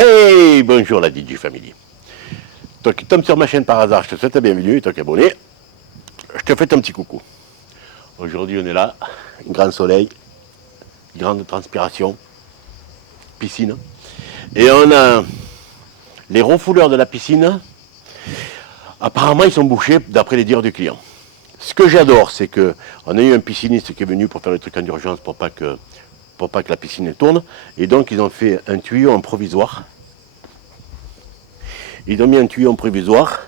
Hey, bonjour la DJ Family. Toi qui tombes sur ma chaîne par hasard, je te souhaite la bienvenue. Et toi qui es abonné, je te fais un petit coucou. Aujourd'hui, on est là, grand soleil, grande transpiration, piscine. Et on a les refouleurs de la piscine. Apparemment, ils sont bouchés d'après les dires du client. Ce que j'adore, c'est que on a eu un pisciniste qui est venu pour faire le truc en urgence pour pas que la piscine tourne. Et donc, ils ont fait un tuyau en provisoire. Ils ont mis un tuyau en provisoire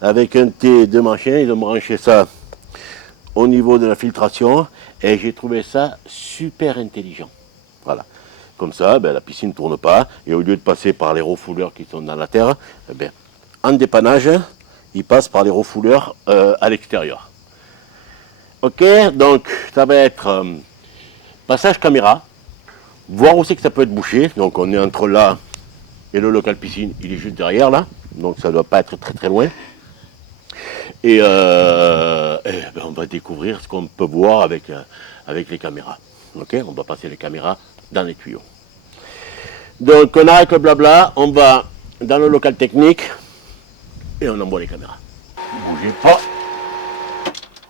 avec un T de machin. Ils ont branché ça au niveau de la filtration. Et j'ai trouvé ça super intelligent. Voilà. Comme ça, la piscine ne tourne pas. Et au lieu de passer par les refouleurs qui sont dans la terre, en dépannage, ils passent par les refouleurs à l'extérieur. Ok, donc ça va être passage caméra, voir où c'est que ça peut être bouché. Donc on est entre là et le local piscine, il est juste derrière là, donc ça ne doit pas être très très loin. Et, on va découvrir ce qu'on peut voir avec les caméras. Ok, on va passer les caméras dans les tuyaux. Donc on arrête le blabla, on va dans le local technique et on envoie les caméras. Bougez pas.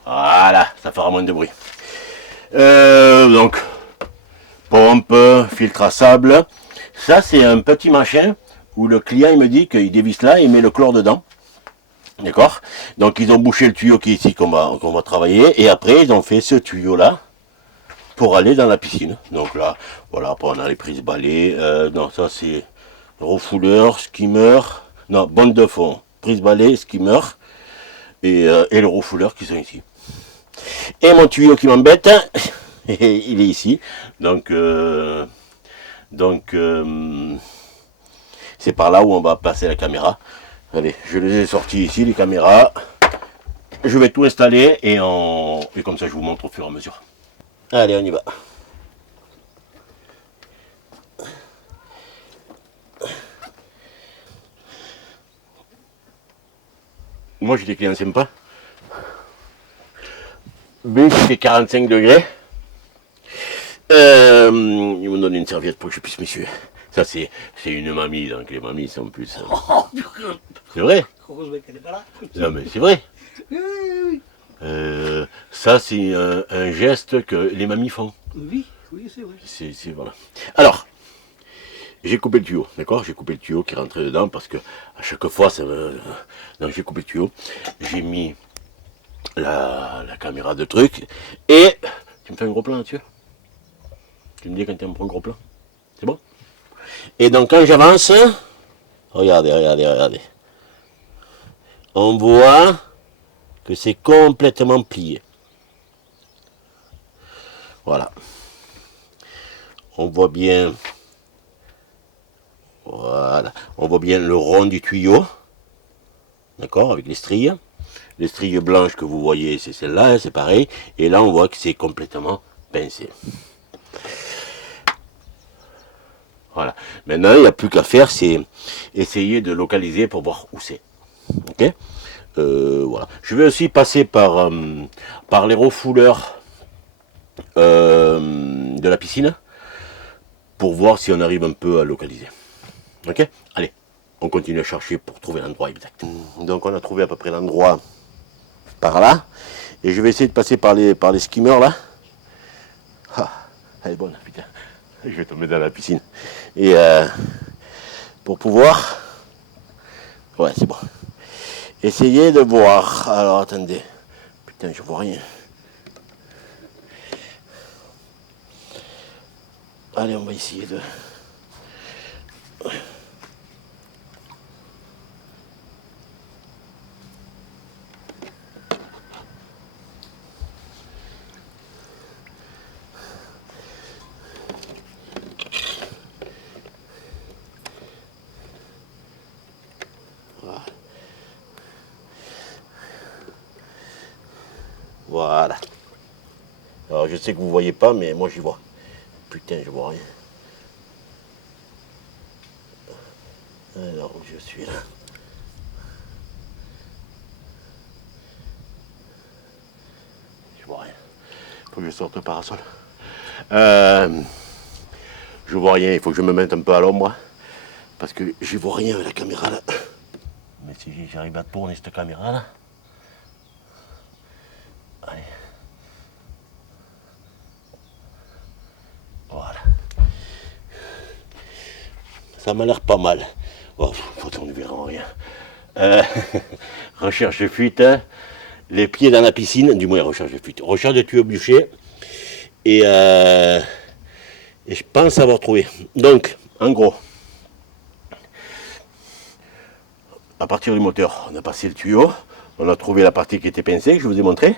Voilà, ça fera moins de bruit. Donc, pompe, filtre à sable. Ça, c'est un petit machin où le client il me dit qu'il dévisse là et il met le chlore dedans. D'accord. Donc, ils ont bouché le tuyau qui est ici qu'on va travailler. Et après, ils ont fait ce tuyau-là pour aller dans la piscine. Donc là, voilà, après on a les prises balais. Non, ça c'est refouleur, skimmer. Non, bande de fond. Prise balai, skimmer. Et le refouleur qui sont ici. Et mon tuyau qui m'embête, il est ici. Donc c'est par là où on va passer la caméra. Allez, je les ai sortis ici, les caméras. Je vais tout installer et comme ça je vous montre au fur et à mesure. Allez, on y va. Moi j'ai des clients sympas. Vu qu'il fait 45 degrés, il me donne une serviette pour que je puisse m'essuyer. Ça c'est une mamie, donc les mamies sont plus... C'est vrai. Non mais c'est vrai. Ça c'est un geste que les mamies font. Oui, oui, c'est vrai. C'est voilà. Alors, j'ai coupé le tuyau, d'accord. J'ai coupé le tuyau qui rentrait dedans parce que à chaque fois, donc j'ai coupé le tuyau. J'ai mis la caméra de truc et tu me fais un gros plan là-dessus. Tu me dis quand tu me prends un gros plan. C'est bon. Et donc quand j'avance, regardez, regardez, regardez. On voit que c'est complètement plié. Voilà. On voit bien. Voilà. On voit bien le rond du tuyau. D'accord, avec les stries. Les stries blanches que vous voyez, c'est celle-là, c'est pareil. Et là, on voit que c'est complètement pincé. Voilà. Maintenant, il n'y a plus qu'à faire, c'est essayer de localiser pour voir où c'est. Ok. Voilà. Je vais aussi passer par les refouleurs de la piscine pour voir si on arrive un peu à localiser. Ok. Allez, on continue à chercher pour trouver l'endroit exact. Donc, on a trouvé à peu près l'endroit par là. Et je vais essayer de passer par les skimmers là. Ah, elle est bonne, putain. Je vais tomber dans la piscine. Et pour pouvoir... Ouais, c'est bon. Essayez de voir. Alors, attendez. Putain, je vois rien. Allez, on va essayer de... Voilà. Alors, je sais que vous voyez pas, mais moi, j'y vois. Putain, je vois rien. Alors, je suis là. Je vois rien. Faut que je sorte le parasol. Je vois rien, il faut que je me mette un peu à l'ombre. parce que je vois rien avec la caméra là. Mais si j'arrive à tourner cette caméra là. Allez. Voilà. Ça m'a l'air pas mal. Oh, on ne verra rien. Recherche de fuite. Hein. Les pieds dans la piscine. Du moins, recherche de fuite. Recherche de tuyau bûcher. Et je pense avoir trouvé. Donc, en gros, à partir du moteur, on a passé le tuyau. On a trouvé la partie qui était pincée, que je vous ai montré.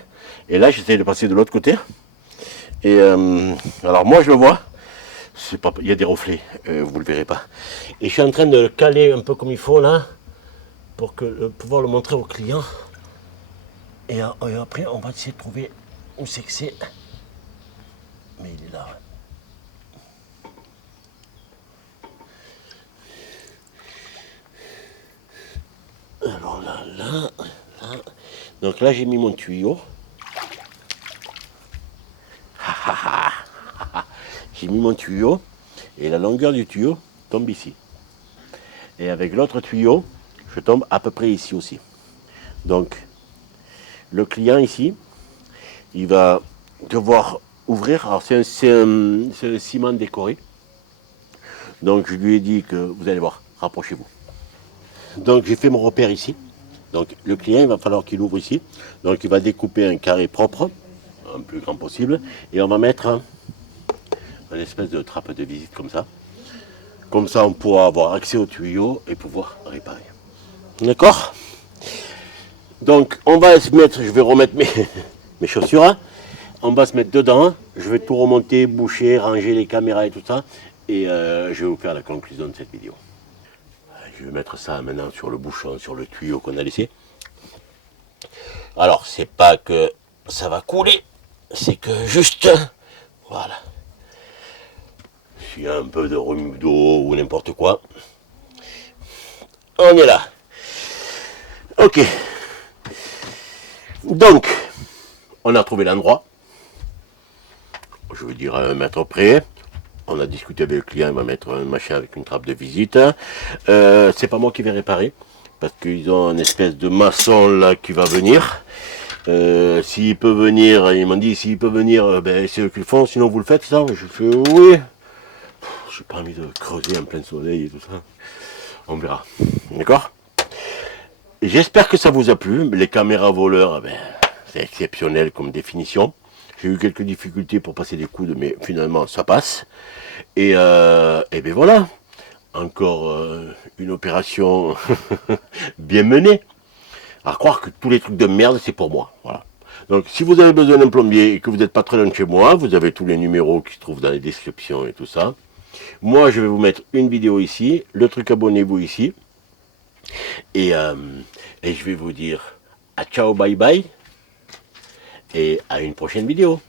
Et là, j'essaie de passer de l'autre côté. Et alors moi, je le vois. Pas, il y a des reflets, vous ne le verrez pas. Et je suis en train de le caler un peu comme il faut là, pour pouvoir le montrer au client. Et après, on va essayer de trouver où c'est que c'est. Mais il est là. Alors là. Donc là, j'ai mis mon tuyau. J'ai mis mon tuyau et la longueur du tuyau tombe ici. Et avec l'autre tuyau, je tombe à peu près ici aussi. Donc, le client ici, il va devoir ouvrir. Alors, c'est un ciment décoré. Donc, je lui ai dit que, vous allez voir, rapprochez-vous. Donc, j'ai fait mon repère ici. Donc, le client, il va falloir qu'il ouvre ici. Donc, il va découper un carré propre, un plus grand possible. Et on va mettre une espèce de trappe de visite comme ça. Comme ça, on pourra avoir accès au tuyau et pouvoir réparer. D'accord? Donc, on va se mettre, je vais remettre mes chaussures. Hein. On va se mettre dedans. Je vais tout remonter, boucher, ranger les caméras et tout ça. Et je vais vous faire la conclusion de cette vidéo. Je vais mettre ça maintenant sur le bouchon, sur le tuyau qu'on a laissé. Alors, c'est pas que ça va couler, c'est que juste, voilà. S'il y a un peu de remue d'eau ou n'importe quoi, on est là. Ok. Donc, on a trouvé l'endroit. Je veux dire à 1 mètre près. On a discuté avec le client, il va mettre un machin avec une trappe de visite. C'est pas moi qui vais réparer, parce qu'ils ont une espèce de maçon là qui va venir. S'il peut venir, ils m'ont dit s'il peut venir, ben c'est eux qui le font, sinon vous le faites ça. Je fais oui. J'ai pas envie de creuser en plein soleil et tout ça. On verra. D'accord? J'espère que ça vous a plu. Les caméras voleurs, ben, c'est exceptionnel comme définition. J'ai eu quelques difficultés pour passer des coudes, mais finalement ça passe. Et ben voilà. Encore une opération bien menée. À croire que tous les trucs de merde, c'est pour moi. Voilà. Donc, si vous avez besoin d'un plombier et que vous n'êtes pas très loin de chez moi, vous avez tous les numéros qui se trouvent dans les descriptions et tout ça. Moi, je vais vous mettre une vidéo ici, le truc abonnez-vous ici. Et je vais vous dire à ciao, bye bye. Et à une prochaine vidéo.